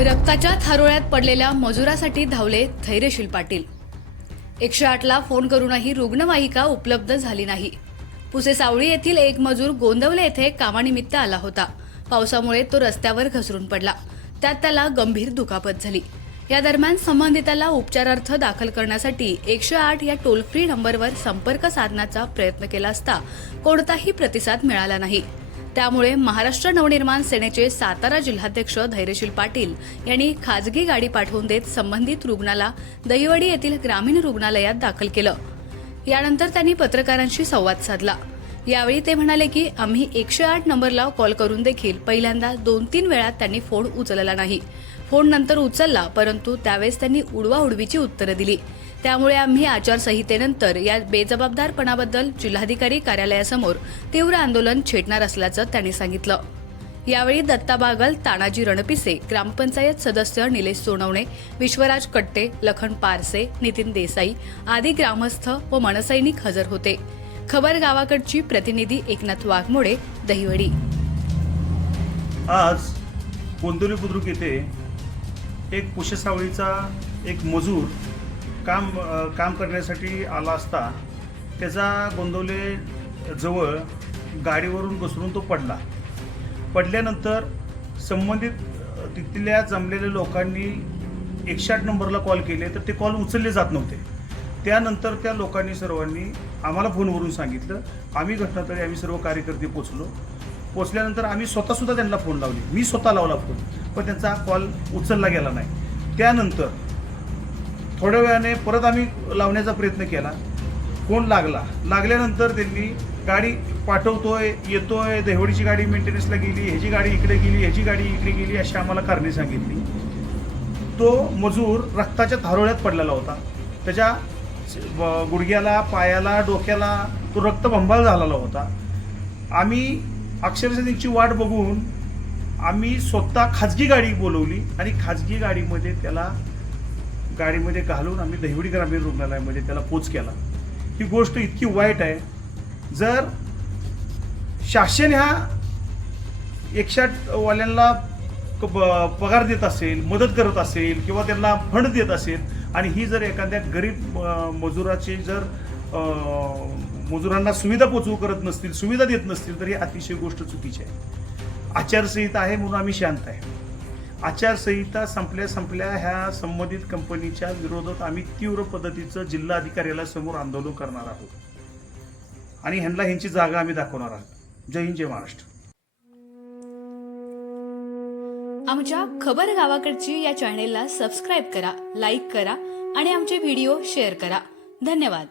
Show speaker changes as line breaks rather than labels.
रक्ताच्या थारोळ्यात पडलेल्या मजुरासाठी धावले धैर्यशील पाटील. एकशे आठला फोन करूनही रुग्णवाहिका उपलब्ध झाली नाही. पुसे सावळी येथील एक मजूर गोंदवले येथे कामानिमित्त आला होता. पावसामुळे तो रस्त्यावर घसरून पडला. त्यात त्याला गंभीर दुखापत झाली. या दरम्यान संबंधिताला उपचारार्थ दाखल करण्यासाठी एकशे आठ या टोल फ्री नंबरवर संपर्क साधण्याचा प्रयत्न केला असता कोणताही प्रतिसाद मिळाला नाही. त्यामुळे महाराष्ट्र नवनिर्माण सेनेचे सातारा जिल्हाध्यक्ष धैर्यशील पाटील यांनी खाजगी गाडी पाठवून देत संबंधित रुग्णाला दहिवडी येथील ग्रामीण रुग्णालयात दाखल केलं. यानंतर त्यांनी पत्रकारांशी संवाद साधला. यावेळी ते म्हणाले की आम्ही एकशे आठ नंबरला कॉल करून देखील पहिल्यांदा दोन तीन वेळा त्यांनी फोन उचलला नाही. फोन नंतर उचलला परंतु त्यावेळेस त्यांनी उडवाउडवीची उत्तरं दिली. त्यामुळे आम्ही आचारसंहितेनंतर या बेजबाबदारपणाबद्दल जिल्हाधिकारी कार्यालयासमोर तीव्र आंदोलन छेडणार असल्याचं त्यांनी सांगितलं. यावेळी दत्ता बागल तानाजी रणपिसे ग्रामपंचायत सदस्य निलेश सोनवणे विश्वराज कट्टे लखन पारसे नितीन देसाई आदी ग्रामस्थ व मनसैनिक हजर होते. खबर गावाकडची प्रतिनिधी एकनाथ वाघमोडे दहिवडी.
आज गोंदवली बुद्रुक येथे एक पुशेसावळीचा एक मजूर काम काम करण्यासाठी आला असता त्याचा गोंदवले जवळ गाडीवरून घसरून तो पडला. पडल्यानंतर संबंधित तिथल्या जमलेल्या लोकांनी एकशे आठ नंबरला कॉल केले तर ते कॉल उचलले जात नव्हते. त्यानंतर त्या लोकांनी सर्वांनी आम्हाला फोनवरून सांगितलं आम्ही घटनातळी आम्ही सर्व कार्यकर्ते पोचलो पोचल्यानंतर आम्ही स्वतःसुद्धा त्यांना फोन लावले. मी स्वतः लावला फोन पण त्यांचा कॉल उचलला गेला नाही. त्यानंतर थोड्या वेळाने परत आम्ही लावण्याचा प्रयत्न केला. फोन लागला. लागल्यानंतर त्यांनी गाडी पाठवतोय येतोय देवडीची गाडी मेंटेनन्सला गेली ह्याची गाडी इकडे गेली ह्याची गाडी इकडे गेली अशी आम्हाला कारणे सांगितली. तो मजूर रक्ताच्या थारोळ्यात पडलेला होता. त्याच्या ब- गुडघ्याला पायाला डोक्याला तो रक्तबंबाळ झालेला होता. आम्ही अक्षरशः त्यांची वाट बघून आम्ही स्वतः खाजगी गाडी बोलवली आणि खाजगी गाडीमध्ये त्याला गाडीमध्ये घालून आम्ही दहिवडी ग्रामीण रुग्णालयामध्ये त्याला पोच केला. ही गोष्ट इतकी वाईट आहे. जर शासन ह्या एकशाटवाल्यांना पगार देत असेल मदत करत असेल किंवा त्यांना फंड देत असेल आणि ही जर एखाद्या गरीब मजुराची जर मजुरांना सुविधा पोचवू करत नसतील सुविधा देत नसतील तर ही अतिशय गोष्ट चुकीची आहे. आचारसंहिता आहे म्हणून आम्ही शांत आहे. आचारसंहिता संपल्या संपल्या ह्या संबंधित कंपनीच्या विरोधात आम्ही तीव्र पद्धतीचं जिल्हा अधिकाऱ्याला समोर आंदोलन करणार आहोत. आणि ह्यांना ह्यांची जागा आम्ही दाखवणार आहोत. जय हिंद जय महाराष्ट्र.
आमच्या खबर गावाकडची या चॅनेलला सबस्क्राईब करा लाईक करा आणि आमचे व्हिडिओ शेअर करा. धन्यवाद.